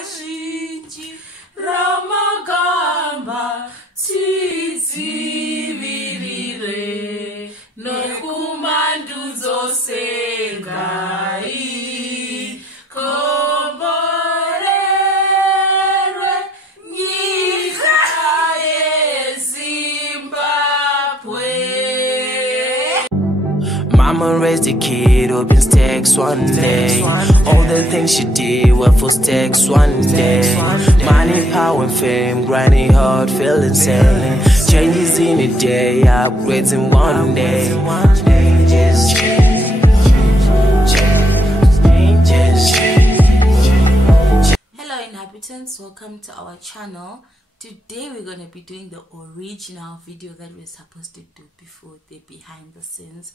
vazhinji ramagamba tidzivirire nekumandudzosera komborerwe nyika yeZimbabwe. Mama raised a kid, opens stacks one day. All the things she did were for stacks one day. Money, power, and fame, grinding hard, feeling insane. Changes in a day, upgrades in one day. Hello inhabitants, welcome to our channel. Today we're going to be doing the original video that we're supposed to do before the behind the scenes.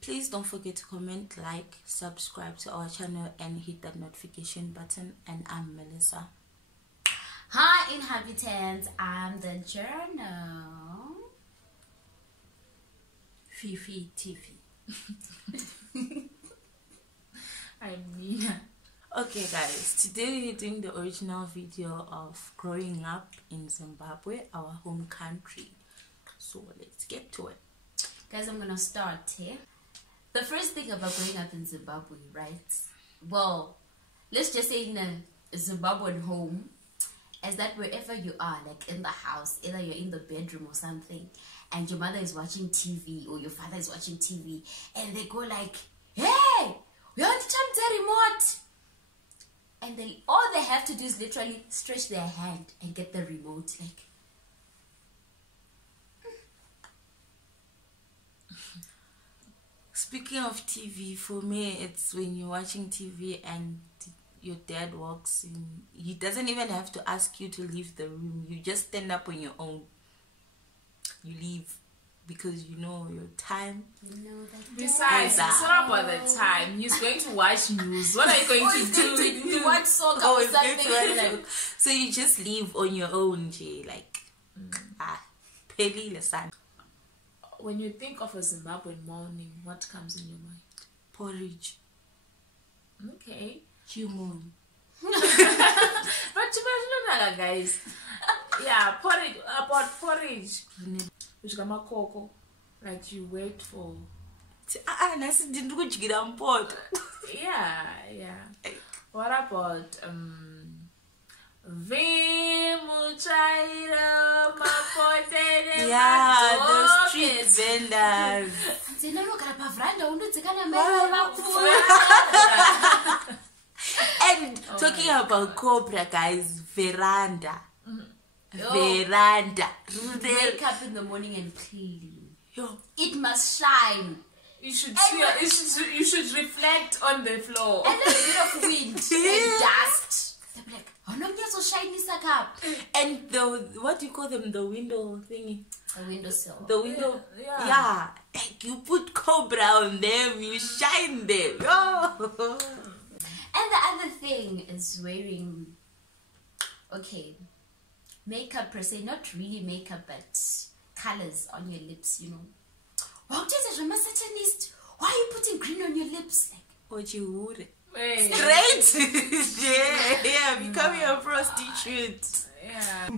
Please don't forget to comment, like, subscribe to our channel and hit that notification button. And I'm Melissa. Hi inhabitants, I'm the journal Fifi TV. I'm Nina. Okay guys, today we're doing the original video of growing up in Zimbabwe, our home country. So let's get to it. Guys, I'm gonna start here. The first thing about growing up in Zimbabwe, right? Well, let's just say in a Zimbabwean home, is that wherever you are, like in the house, either you're in the bedroom or something, and your mother is watching TV or your father is watching TV, and they go like, "Hey, we want to turn the remote," and then all they have to do is literally stretch their hand and get the remote, like. Speaking of TV, for me, it's when you're watching TV and your dad walks in. He doesn't even have to ask you to leave the room. You just stand up on your own. You leave because you know your time. You know that. Besides, it's not about the time. He's going to watch news. What are you going to do? You watch soccer or something. So you just leave on your own, Jay. Like, peli lesan. When you think of a Zimbabwean morning, what comes in your mind? Porridge. Okay. Human. But guys, yeah, porridge. About porridge, which got cocoa, like you wait for. Yeah. What about yeah, those street vendors. And talking about cobra, guys, veranda. Veranda. Wake up in the morning and clean. It must shine. You should you should reflect on the floor. And a bit of wind and dust. They'll be like, "Oh no, you're so shiny, suck up." And the what do you call them? The window thingy. A windowsill. The window. Yeah. Like you put cobra on them, you shine them. And the other thing is wearing, okay, makeup per se, not really makeup, but colors on your lips, you know. Why I'm a satanist? Why are you putting green on your lips? Like, what you would. Wait. Straight. yeah, becoming a prostitute. Yeah.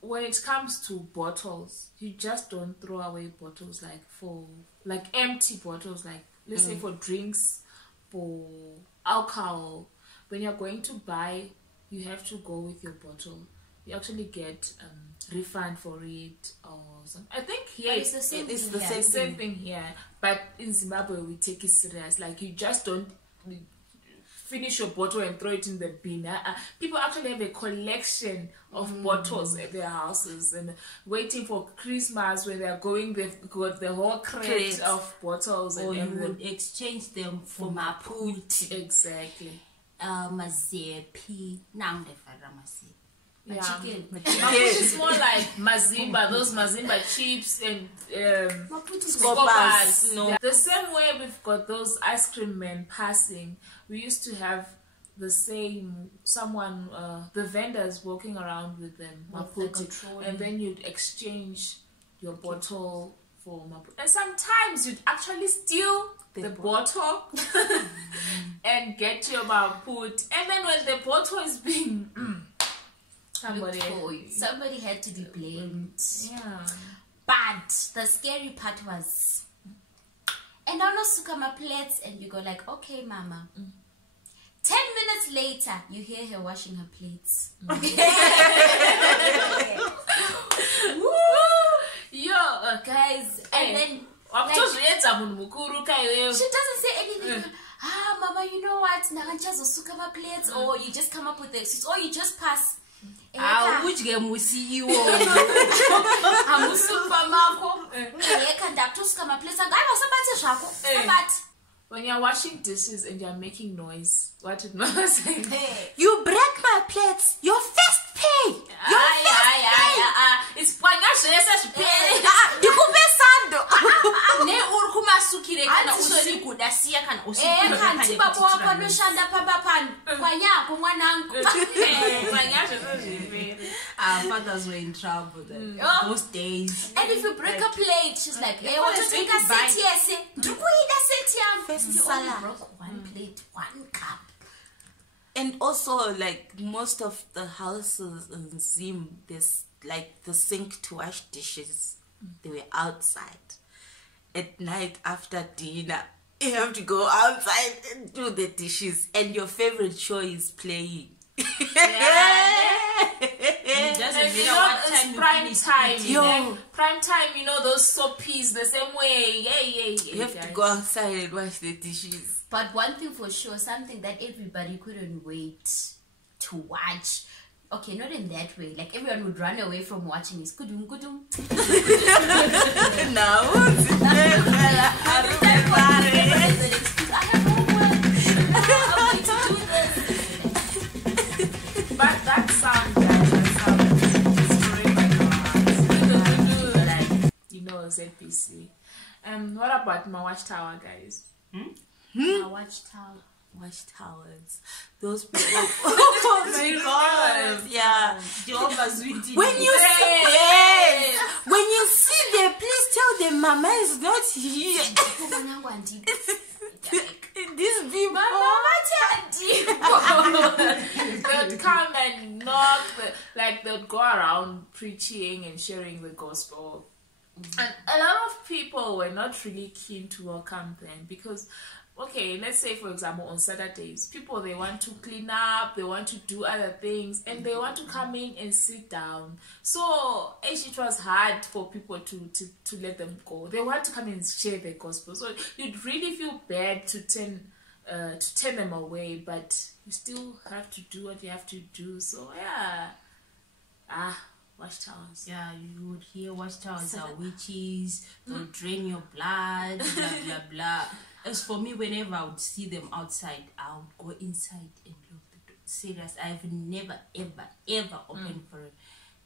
When it comes to bottles, you just don't throw away bottles like empty bottles, like let's say for drinks, for alcohol. When you're going to buy, you have to go with your bottle. You actually get refund for it or something. I think here it's the same. It's the same thing here, but in Zimbabwe we take it serious. Like you just don't finish your bottle and throw it in the bin. People actually have a collection of bottles at their houses and waiting for Christmas when they're going, they've got the whole crate of bottles. Or and you would exchange them for maput. Exactly. Mazepi. Now Yeah. chicken. Maput is more like mazimba, those mazimba chips and Maput scopas. No. The same way we've got those ice cream men passing, we used to have the same someone, the vendors walking around with them, With the control. and then you'd exchange your bottle for my, and sometimes you'd actually steal the bottle and get your put, and then when the bottle is being somebody had to be blamed. Yeah. But the scary part was, and I know suka my plates, and you go like, okay, mama. 10 minutes later, you hear her washing her plates. Yo, guys, and then like, she doesn't say anything. Ah, mama, you know what? Suka my plates, or you just come up with this, or you just pass. Which game we see you? I'm super Marco. When you're washing dishes and you're making noise, what did mama say? You break my plates. Your first pay. Your first pay. It's fathers were in trouble then. Those days. And if you break a plate, she's like, hey, what you take a set? Yes, first broke one plate, one cup. And also, like most of the houses in Zim, there's like the sink to wash dishes. They were outside. At night after dinner, you have to go outside and do the dishes, and your favorite show is playing. It's prime time. Prime time, you know, those soapies the same way. You have to go outside and wash the dishes. But one thing for sure, something that everybody couldn't wait to watch. Okay, not in that way. Like everyone would run away from watching is kudum kudum. No. But that sound, you know, ZPC. What about my watchtower, guys? My watchtower. Watchtowers. Those people. Oh my God. Yeah. When you see them, please tell them Mama is not here. These people. They'd come and knock, they'd go around preaching and sharing the gospel. And a lot of people were not really keen to welcome them because, okay, let's say for example on Saturdays, people, they want to clean up, they want to do other things, and they want to come in and sit down. So it was hard for people to let them go. They want to come and share the gospel. So you'd really feel bad to turn them away, but you still have to do what you have to do. So yeah, watchtowers. Yeah, you would hear watchtowers are witches, they'll drain your blood, blah blah blah. As for me, whenever I would see them outside, I would go inside and lock the door. Serious, I've never ever opened for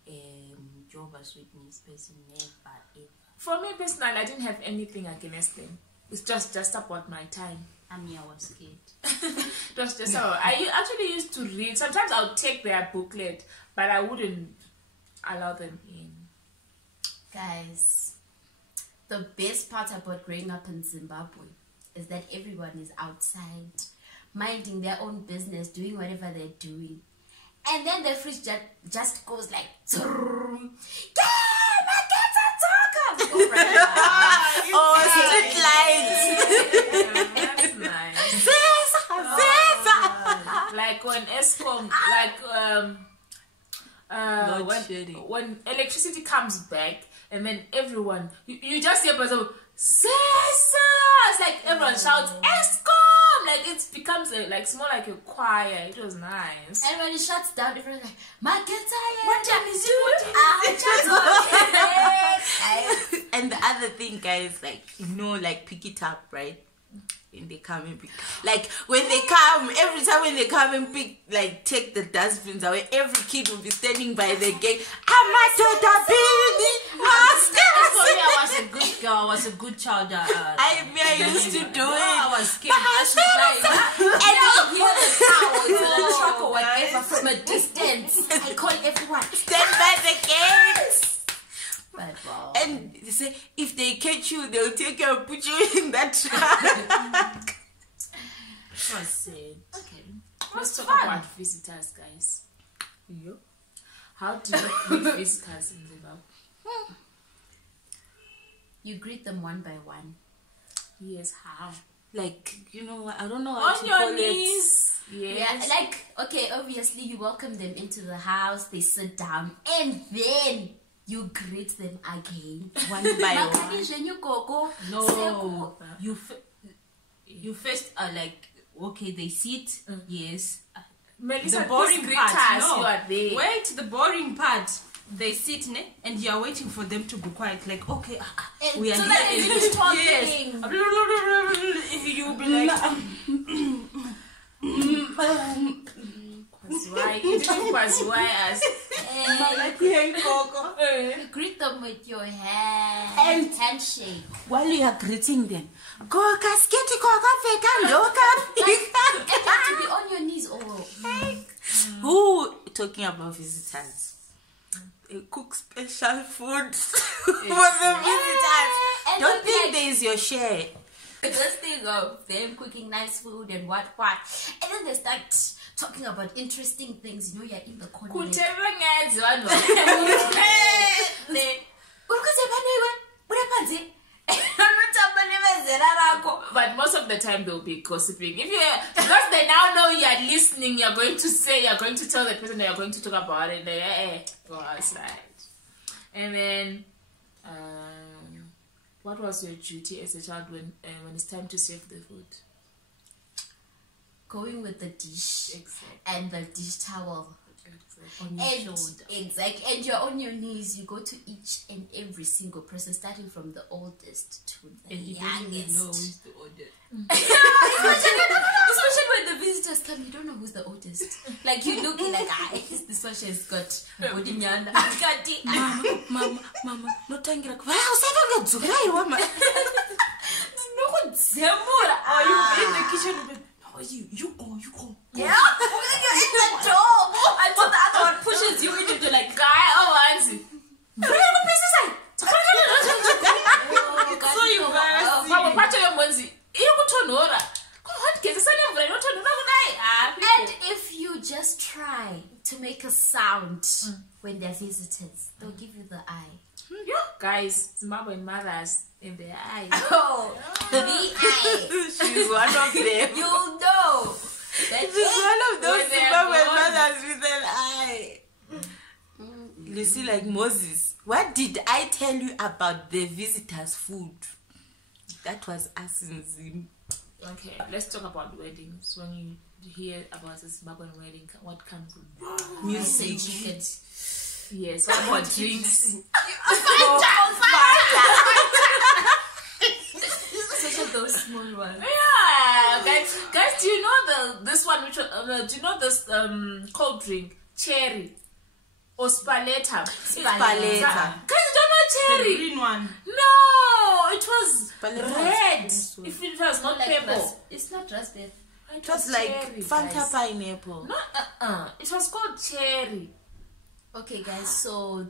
a Jehovah's Witness person. Never ever. For me personally, I didn't have anything against them. It's just about my time. I was scared. It was just I actually used to read. Sometimes I would take their booklet, but I wouldn't allow them in. Guys, the best part about growing up in Zimbabwe is that everyone is outside, minding their own business, doing whatever they're doing. And then the fridge just goes like, street lights. That's nice. Like when Eskom, when electricity comes back, and then everyone, you just hear person, it's like everyone shouts Eskom, like it becomes it's more like a choir. It was nice. And when it shuts down, everyone's like, what time is it? And the other thing, guys, pick it up, right? When they come and pick, when they come, every time when they come and pick, take the dustbins away, every kid will be standing by the gate. I was a good girl, I was a good child. I used to do it. I was scared. And you hear the towels in the truck or whatever from a distance. I call everyone, stand by the gates. But wow. And they say, if they catch you, they'll take you and put you in that truck. Was sad. Okay. Let's talk about visitors, guys. How do you greet visitors in Zimbabwe? You greet them one by one. Yes, how? Like, you know, I don't know how On to your call knees. Yeah, Yes. like, okay, obviously you welcome them into the house, they sit down, and then you greet them again. One by one. No, you first are like, okay, they sit. Yes. Melissa, The boring greet part. us, No. you are there. Wait, the boring part. They sit and you are waiting for them to be quiet. Like, okay, And we are so here. that they and- finish talking. Yes. You'll be like, Why? You didn't why us. You greet them with your hand, handshake. While you are greeting them, Koka, sketi, koka, feka, loka. You have to be on your knees. Who talking about visitors? They cook special food for the visitors. And Don't think like, there is your share. this thing of them cooking nice food and what. And then they start talking about interesting things. You know, you're in the corner. But most of the time they'll be gossiping. If you because they now know you are listening, you're going to tell the person that you're going to talk about it. They go outside. And then what was your duty as a child when it's time to serve the food? Going with the dish Exactly. and the dish towel. on your shoulder. Exactly. And you're on your knees. You go to each and every single person, starting from the oldest to the And you don't even youngest. know who's the order. Especially when the visitors come, you don't know who's the oldest. Like you looking like, this one has got body nyanda. Mama, no tangira. Wow, say don't get mama. Or you in the kitchen. No, you go. Yeah, you're in the door until the other one pushes you into the like, Guy, Anzi. it's so embarrassing. Mama, pacha yo mwenzi. Iyo kutonora. What gets the inotonora kudai? And if you just try to make a sound when they're visitors, they'll give you the eye. Guys, Zimbabwean mothers in their eyes. Oh, the eye. She's one of them. You'll know. That She's one of those When they are Zimbabwean gone. mothers with an eye. You see, like Moses, what did I tell you about the visitors' food? That was us in Zim. Okay, let's talk about weddings. When you hear about a Zimbabwean wedding, what comes in? Music. chicken. Yes, what about drinks? Such of those small ones. Yeah, guys, do you know this one? Which do you know this cold drink, cherry or spaletta? Spaletta. Guys, you don't know The cherry? green one. No, it was Spaletta red. was- If it was not Like purple, it's not raspberry. It was like cherry, Fanta guys. pineapple. No, it was called cherry. Okay, guys. So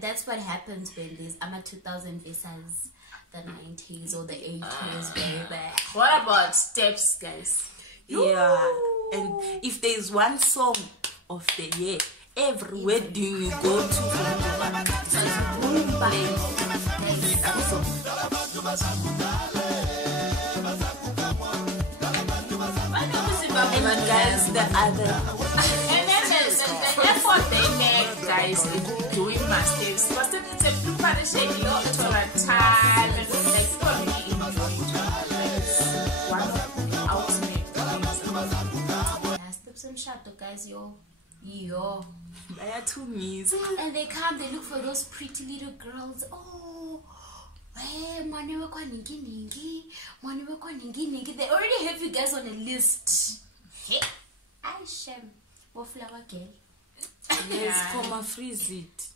that's what happens when there's 2000 versus the 90s or the 80s, baby. What about steps, guys? Yeah. And if there is one song of the year, every wedding you go to, and guys, the other. And then the effort they make, guys, in doing my steps. But then it's a preparation, lot of time, and like people really enjoy it. Like it's one of the ultimate things. Yeah, steps and shadow, guys. Yo. I had two knees. And they come, they look for those pretty little girls. Oh, hey, mwani wekwa ningi ningi. Mwani wekwa ningi ningi. They already have you guys on a list. Hey, I shame. What flower girl? Yes, comma, freeze it.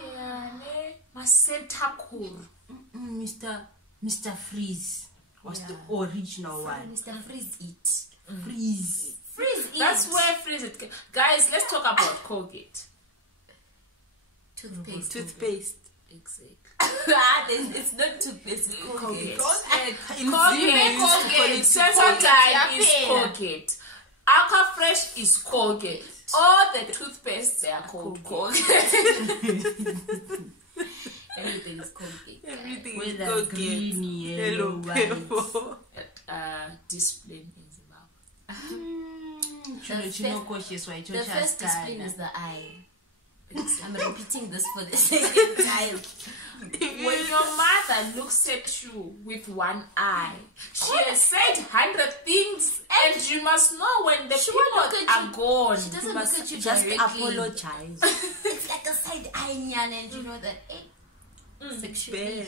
Yeah, ne? Masenta cool. Mr. Freeze was the original one. Mr. Freeze it. Freeze. Freeze it. That's where freeze it. Guys, let's talk about Colgate. Toothpaste. Toothpaste. Exactly. It's not toothpaste, it's Colgate. Colgate. Sensodyne is Colgate. Aqua Fresh is Colgate. All the toothpaste, they are called Colgate. Everything is Colgate. Everything With is the Colgate. green, yellow, Purple. Discipline in Zimbabwe. The first discipline is the eye. I'm repeating this for the second time. When your mother looks at you with one eye, she has said 100 things, and you must know when the people are gone. She doesn't you look must at you Just directly. apologize. It's like a side eye, nyan, and you know that. Sexually.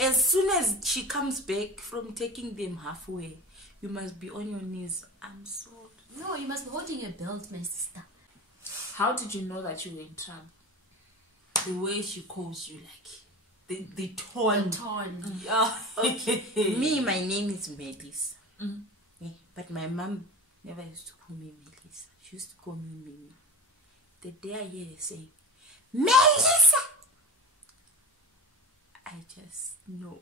As soon as she comes back from taking them halfway, you must be on your knees. I'm sorry. No, you must be holding your belt, my sister. How did you know that you were in trouble? The way she calls you, like the tone. Yeah. Okay. Me, my name is Melis. Yeah, but my mom never used to call me Melis. She used to call me Mimi. The day I hear her saying, Melissa! I just know.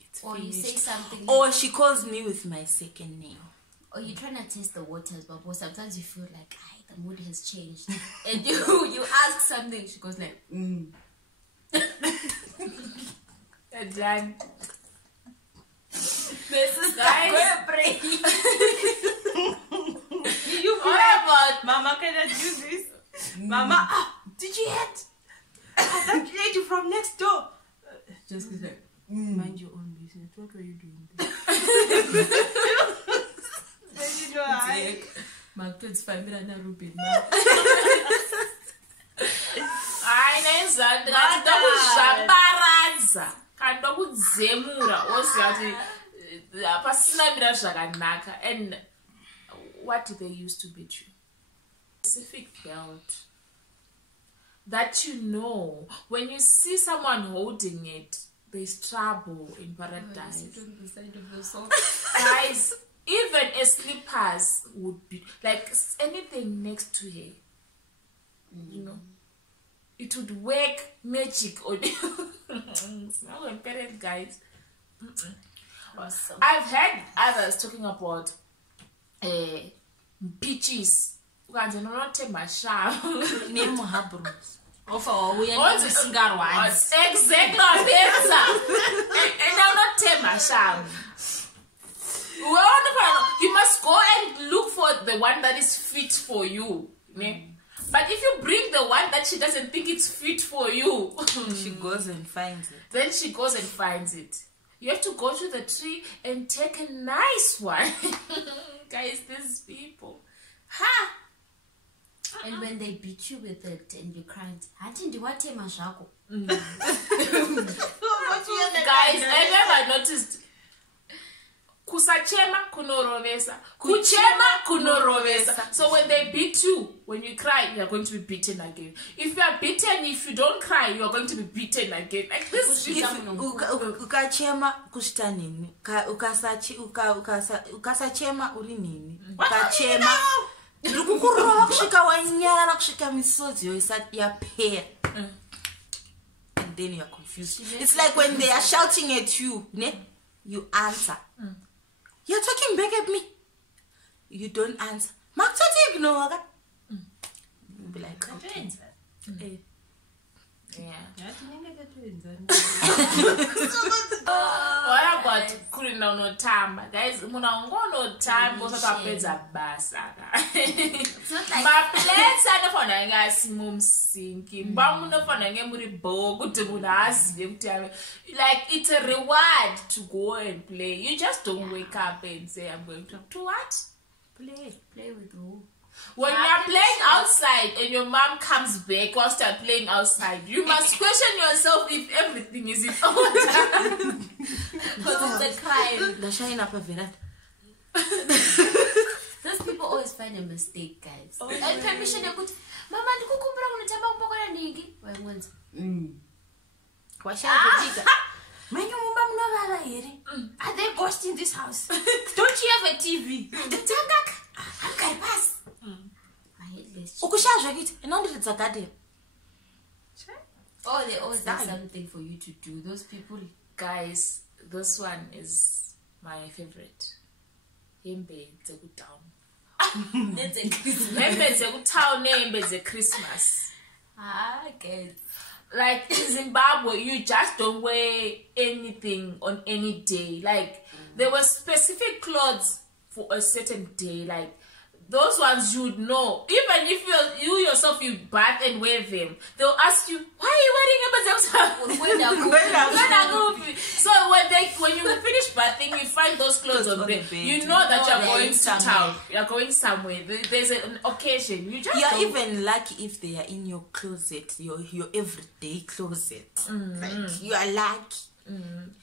It's Or you say finished. something. Or she calls me with my second name. Or you're trying to test the waters, but sometimes you feel like, the mood has changed. And you ask something, she goes like, And then, this is guys, You about Mama, can I do this? Mama, did you hit? That lady from next door. Just goes like, mind your own business. What were you doing there? Then you know, it's fine, but I'm not Ruben. I know and what do they use to beat you? Specific belt that you know when you see someone holding it, there's trouble in paradise. Guys, even a slippers would be like anything next to her, you know, it would work magic on you. It's not going parent, guys. Awesome. I've heard others talking about beaches. Exactly. You must go and look for the one that is fit for you. But if you bring the one that she doesn't think it's fit for you, she goes and finds it. Then she goes and finds it. You have to go to the tree and take a nice one. Guys, these people. Ha! And when they beat you with it and you cry, guys, I never noticed. Kusachema kunorovesa. Kuchema kunorovesa. So when they beat you, when you cry, you are going to be beaten again. If you are beaten, if you don't cry, you are going to be beaten again. Like this. Ukachema kushita nini? Ukasachema uri nini? Ukachema ndikukurova kusvika wanyara kusvika misodzi yoisati yapera. And then you are confused. It's like when they are shouting at you, you answer. You're talking back at me. You don't answer. You'll be like, okay. Yeah. What about kurina unotamba? Guys, muna unotamba usapapedza basa. Maplets anofana nga simumsinki. Bamunofana nga muri bo kuti muna azive kuti like it's a reward to go and play. You just don't wake up and say I'm going to what? Play with who? When you're playing outside and your mom comes back whilst you're playing outside, you must question yourself if everything is in order. Because it's a crime. Those people always find a mistake, guys. And permission, you could, Mama, are they ghosts in this house? Don't you have a TV? Ukushazva kiti inondiridza garden. Oh, they always have something for you to do. Those people. Guys, this one is my favorite. Hembe dzekutown. Hembe dzekutown nehembe dzeChristmas. Okay. Like in Zimbabwe, you just don't wear anything on any day. Like there were specific clothes for a certain day. Like those ones you'd know. Even if you yourself you bath and wear them, they'll ask you, why are you wearing a So when you finish bathing, you find those clothes on bed. You know that you're going to town. You're going somewhere. There's an occasion. You just You're even lucky if they are in your closet, your everyday closet. Like you are lucky.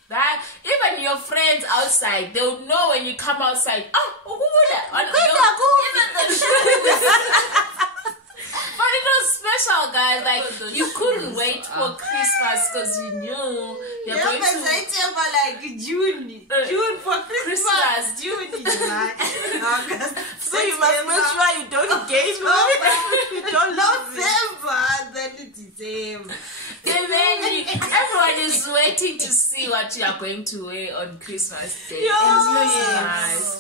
That even your friends outside, they'll know when you come outside. Oh, who would that? But it was special, guys. Like you couldn't wait for Christmas because you knew they're going to like June for Christmas. June is August. So you must make sure you don't gain you don't November, then December. And then everyone is waiting to see what you are going to wear on Christmas Day. It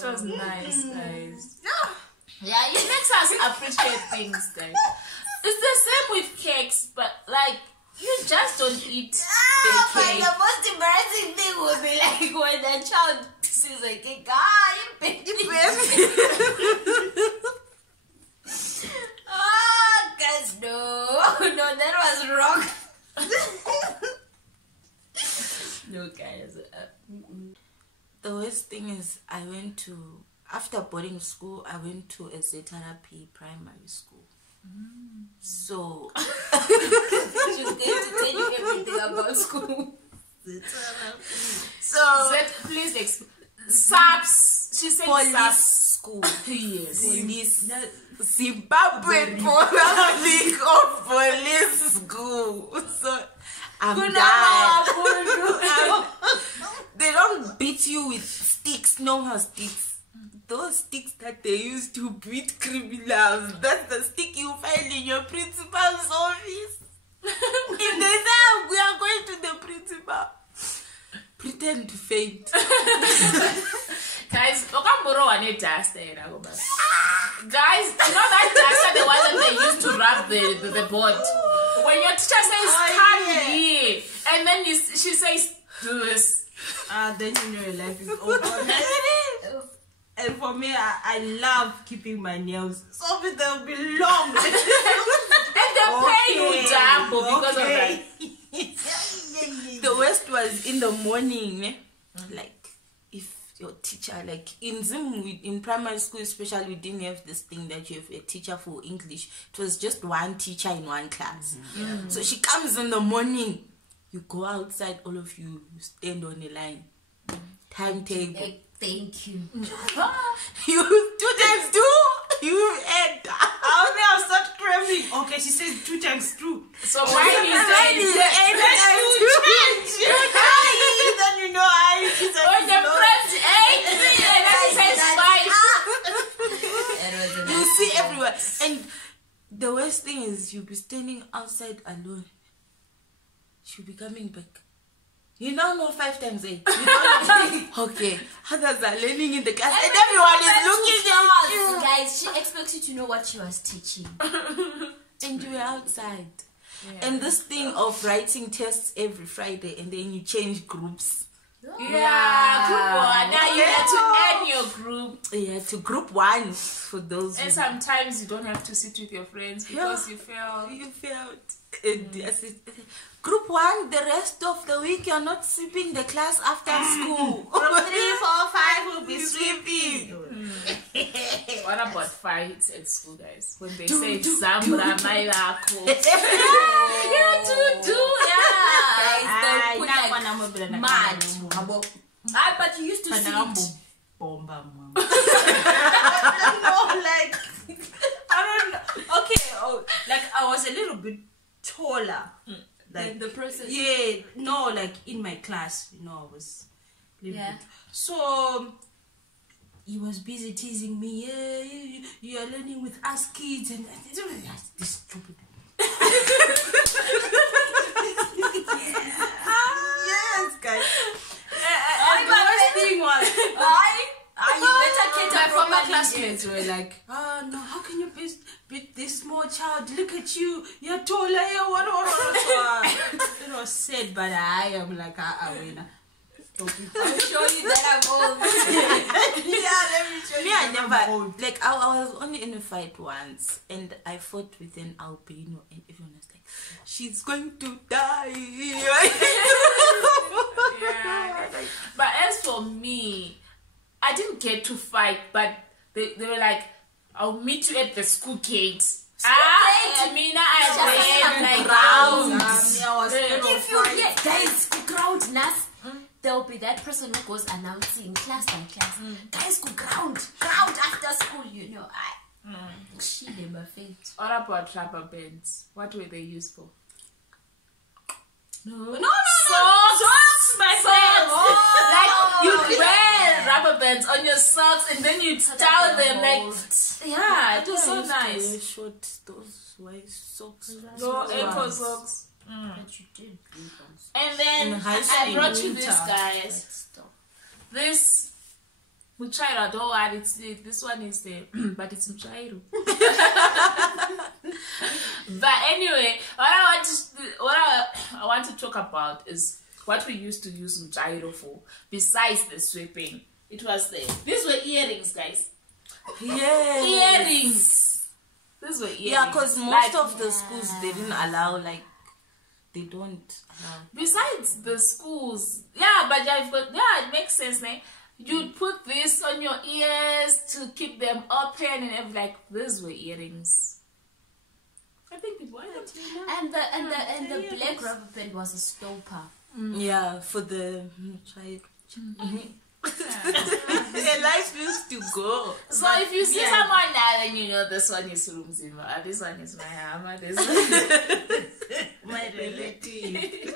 was nice, guys. Yeah, it makes us appreciate things, guys. It's the same with cakes, but like you just don't eat the But cake. the most embarrassing thing would be like when the child sees a cake. You baby. Guys, no, that was wrong. No, guys. The worst thing is after boarding school, I went to a ZRP primary school. So She's going to tell you everything about school. so Please explain. SAPS. She said police SAPS. school. Yes. Police. Zimbabwean Republic of Police School. So I'm done. They don't beat you with sticks, normal sticks. Those sticks that they use to beat criminals. That's the stick you find in your principal's office. If they say we are going to the principal, pretend to faint. Guys, okamboro wane duster. Guys, you know that duster, the one that they used to rub the board. When your teacher says come here, and then she says do this. Then you know your life is over. And for me, I love keeping my nails. So they'll be long. And they pay you double because of that. The worst was in the morning, like if your teacher, like in Zim, in primary school especially, we didn't have this thing that you have a teacher for English. It was just one teacher in one class. So she comes in the morning, you go outside, all of you stand on a line, timetable. Thank you. You students do, you enda. I'll start cramming. Okay, she says 2 times 2. So mine is Then you know I. when the press 8 and then it says 5. You see everywhere. And the worst thing is you'll be standing outside alone. She'll be coming back. You now know 5 times 8. You don't know. Okay. Others are learning in the class and everyone is looking at you. Guys, she expects you to know what she was teaching. And you were outside. And this thing of writing tests every Friday and then you change groups. Yeah, group 1. Now you have to end your group. Yeah, to group 1 for those. And sometimes you don't have to sit with your friends because you failed. You failed. Group 1, the rest of the week you're not sweeping the class after school. From 3, 4, 5 will be sweeping. What about fights at school, guys? When they say Zambra Mailako. Guys, don't put like mad. But you used to see it. No, like I don't know. Okay, like I was a little bit taller. Like the person. Yeah, no, like in my class, I was a little bit. So he was busy teasing me. Yeah, you are learning with us kids, and this stupid. kids were like, "Oh no, how can you beat this small child? Look at you, you're taller, what?" It was sad, but I am like, winner. I'll show you that I'm old. Yeah, let me show you. Me, I never, like, I was only in a fight once, and I fought with an albino, and everyone was like, she's going to die. Yeah. But as for me, I didn't get to fight, but they were like, I'll meet you at the school gate. Mina, I if you get guys go ground nas, there'll be that person who goes announcing class by class. Guys go ground after school, you know. She never failed. What about rubber bands? What were they used for? No. Socks, my friend. Like you'd wear rubber bands on your socks and then you'd style them like, yeah, it was so nice. Short, those white socks. No, ankle socks. But you did. And then In high I school, brought you winter. this, guys. This Muchairo, don't worry, this one is the but it's Muchairo. But anyway, what I want to talk about is what we used to use Muchairo for. Besides the sweeping, it was these were earrings, guys. Yeah. Earrings. These were earrings. Yeah, because most of the schools they didn't allow, like, they don't allow. Besides the schools, yeah, but it makes sense, man. You'd put this on your ears to keep them open and everything. Like these were earrings. I think it was. And the black rubber band was a stopper. Yeah, for the child. Their life used to go. So if you see someone now, then you know this one is room Zimba, this one is my hammer, this one My relative.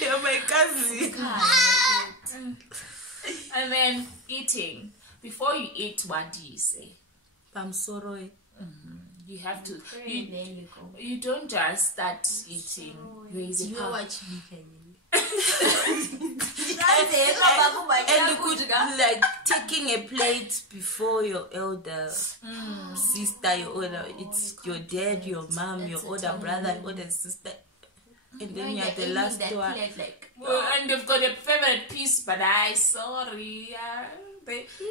You're my cousin. And then eating. Before you eat, what do you say? I'm sorry. You have to. There you go. You don't just start eating. There is a You part. watch me, And you could, like, taking a plate before your elder sister, your older, it's your dad, your mom, your older brother, your older sister, and then you have the last one. And they've got a favorite piece, but sorry,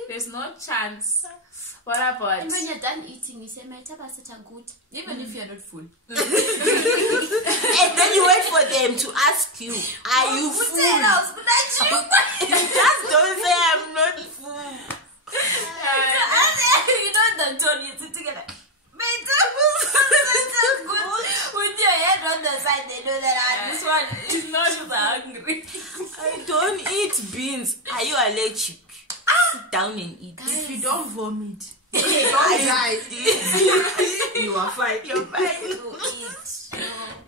there's no chance. What about? And when you're done eating, you say, "My tabas are good," even if you're not full. And then you wait for them to ask you, are you full? Just don't say I'm not full. You know the tone you're sitting like, "My tabas are good." With your head on the side, they know that this one is not hungry. I don't eat beans. Are you allergic? Sit down and eat. If you don't vomit, You are fine. You're fine. To eat.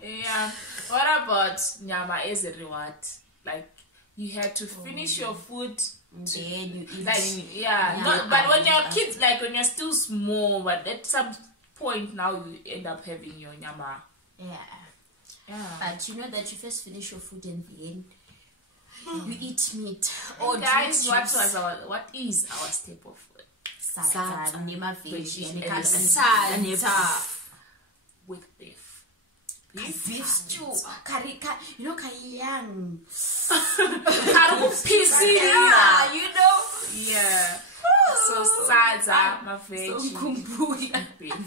Yeah. What about nyama as a reward? Like you had to finish your food. Then you eat. Like but when you're kids, like when you're still small, but at some point now you end up having your nyama. Yeah. But you know that you first finish your food and then you eat meat. Or guys, what is our staple food? Salsa, nema veggie, and with beef. Beef stew, curry, you know, kayang. Yeah, you know. Yeah. So salsa, my veggie, beef.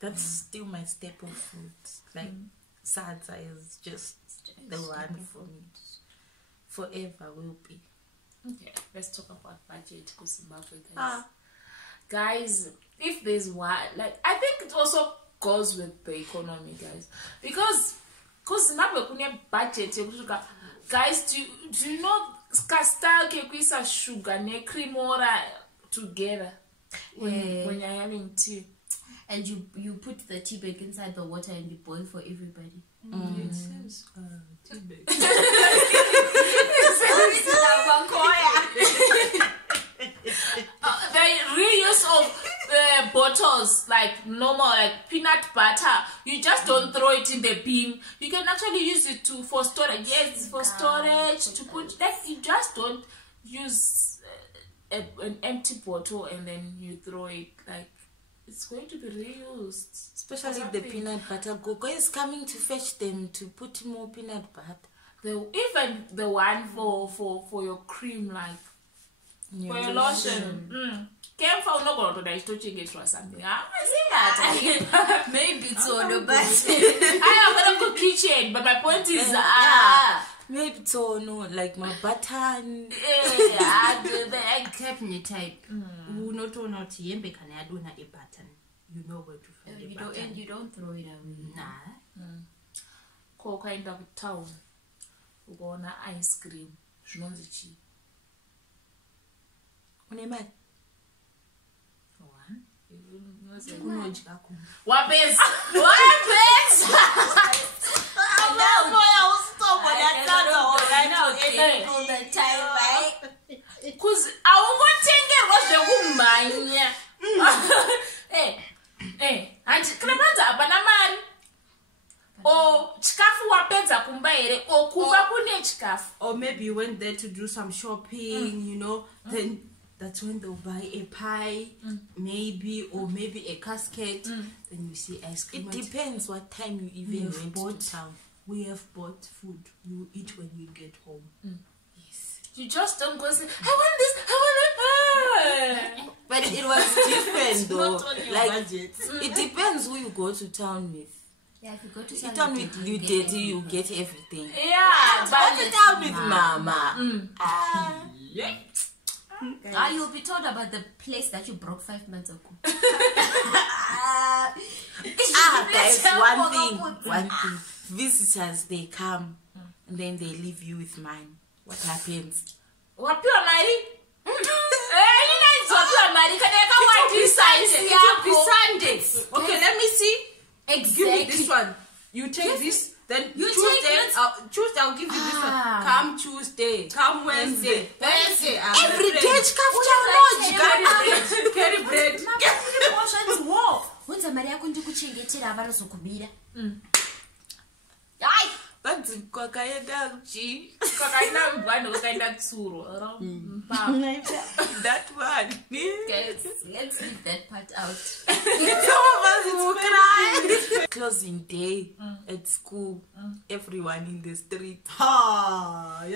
That's still my staple food. Like, salsa is just the one for me. Forever will be. Okay, let's talk about budget because Zimbabwe, guys. Guys, if there's one, like, I think it also goes with the economy, guys, because Zimbabwe kunya budget. Guys, do you know style kekuisa sugar ne cream together when you're having tea? And you put the tea bag inside the water and you boil for everybody. It says tea bag. The reuse of bottles, like normal, like peanut butter, you just don't throw it in the bin. You can actually use it for storage. Yes, for storage to put. Like you just don't use an empty bottle and then you throw it, like it's going to be reused. Especially the peanut butter. Gogo is coming to fetch them to put more peanut butter. Even the one for your cream, like for your lotion. Came for no go to the touching it or something. I see that. Maybe it's on the but I am gonna cook kitchen, but my point is maybe it's all no, like my button. the egg cabinet type. Not or not yembe can I do a button. You know where to find the You button. don't, and you don't throw it away. Nah. Call kind of town. We go on ice cream. Zvonzi chi. Unemali? One. Kunonjika kumba. Wapes. All the time, right? Cause I won't take it was the woman. Auntie, kanabanza apana mari. O chikafu wapedza kumba here o kuba kune chikafu. Or maybe you went there to do some shopping, you know, then that's when they'll buy a pie, maybe, or maybe a casket. Then you see ice cream. It depends what time you even went to town. We have bought food. You eat when you get home. Yes. You just don't go say, I want this, I want it. But it was different though. Not on your Like budget. it depends who you go to town with. Yeah, if you go to You town with you daddy, you get everything. Yeah, Go to town with mama. You'll be told about the place that you broke 5 months ago. There's one thing. Visitors, they come and then they leave you with mine. What happens? Wapiwa mari? Wapiwa mari kaneka wati size. It will be Sunday. Okay, let me see. Exactly. Give me this one. You take this, then You Tuesday. take it. Tuesday, I'll give you this one. Come Tuesday. Come Wednesday. Wednesday. Every day, Carry bread. Unza mari yako ndikuchengetera avarozokubira. but kwakaenda kuchi. Kakaina mbano kakaina tsuro. That one. Guys, let's leave that part out. Some of us will cry. Closing day at school. Everyone in the street. Yeah.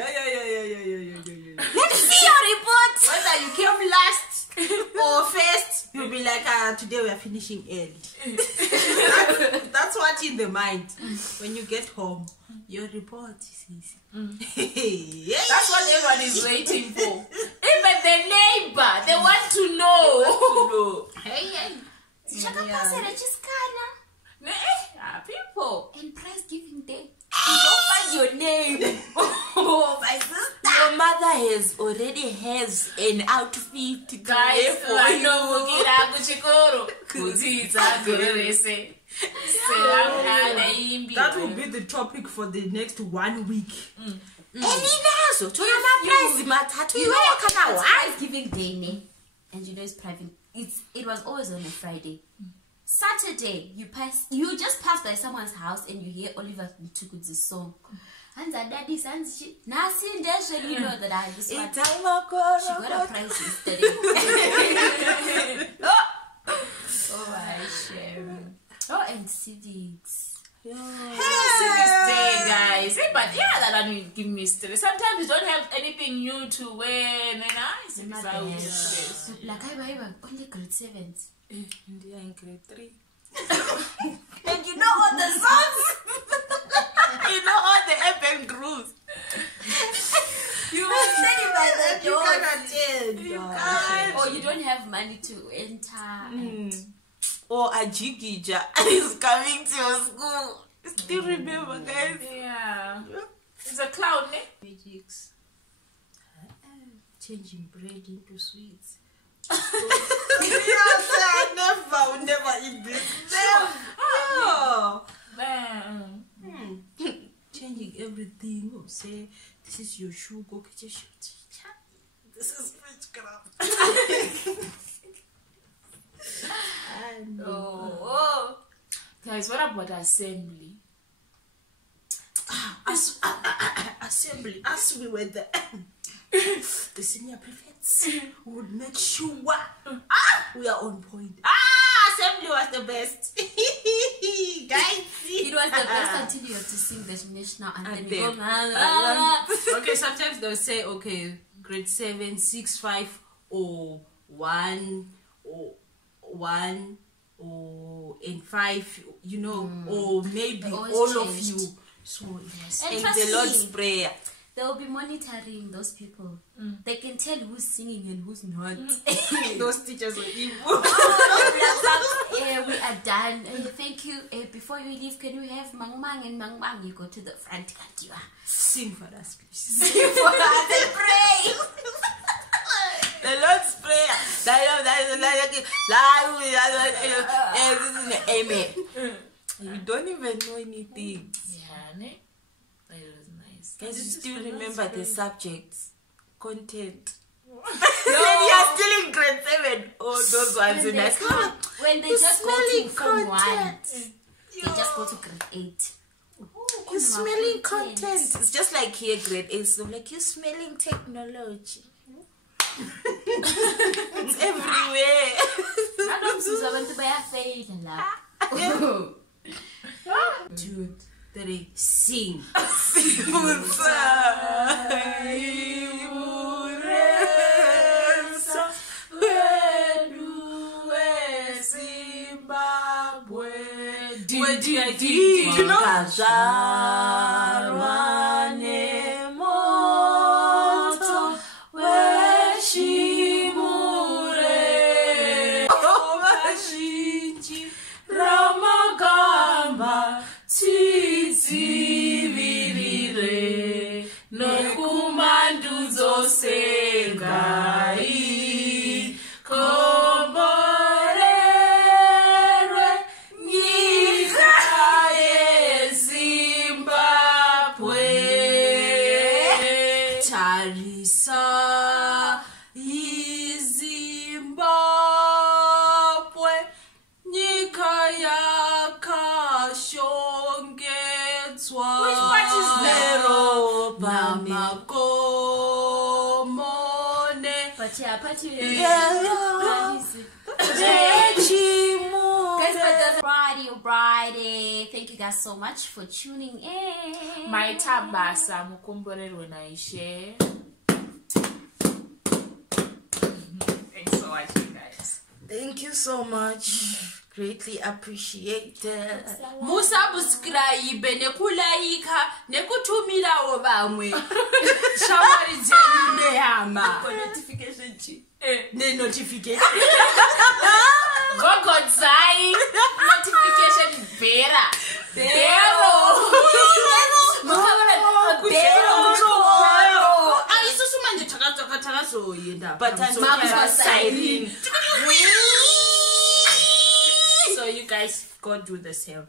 Let's see your report. Whether you came last or first, you'll be like, today we are finishing early. That's what's in the mind. When you get home, your report is easy. That's what everyone is waiting for. Even the neighbor, they want to know. Hey. People. And prize giving day. You don't find your name. Oh, my sister. Your mother already has an outfit to Guys, wear for you. vanomukira kuchikoro kudzidza gore rese. That will be the topic for the next 1 week. Elinazo, tuna maprize matatu iwe kana Prize giving day, ne? And you know it's private. It was always on a Friday. Saturday, you just pass by someone's house and you hear Oliver Mtukudzi's song. And that daddy sounds Nasi and you know that I this one. She got a prize yesterday. Oh, I share. Oh, and civics. Civics Day, guys. But yeah, that one will give me stress. Sometimes you don't have anything new to wear, and then civics are always stress. Like I only grade 7s. And you're in grade 3. And you know all the songs. You know all the urban grooves. You will send it by the door. You can't. Or you don't have money to enter. Or a jigija is coming to your school. Still remember, guys? Yeah. It's a clown, eh? Magics. Changing bread into sweets. Never eat this. Changing everything. Or say, this is your shoe. Go get your shoe. This is witchcraft. Oh. Guys, what about assembly? Assembly. As we were the senior prefects. minutes. We would make sure we are on point. Assembly was the best. Guys, it was the best until you have to sing the national anthem. Okay, sometimes they'll say, okay, grade 7, 6, 5, or 1, or in 5, you know, or maybe all of you. So yes, and the Lord's Prayer. They will be monitoring those people. They can tell who's singing and who's not. Those teachers were evil. We are done. Thank you. Before you leave, can we have mang mang and mang mang? You go to the front. Sing for us, please. Sing for us and pray. The Lord's Prayer. Amen. You don't even know anything. Yeah, ne? That was nice. Guys, you still remember the subjects, content. Then you are still in grade 7. All those ones in that class. When they just go to Form 1, they just go to grade 8. You're smelling content. It's just like here, grade 8. So like you're smelling technology. It's everywhere. I don't see someone to buy a face and laugh. 2, 3, sing. Friday. Thank you guys so much for tuning in. My tabasa mukomborero na ishe. Thanks for watching, guys. Thank you so much. Greatly appreciated. Musubscribe nekulaika nekutumirawo vamwe. Shamwari dzenyu nehama. Notification chi. Notification. Gogodzai. Notification bera. Bero. But I'm signing. So you guys go do the same.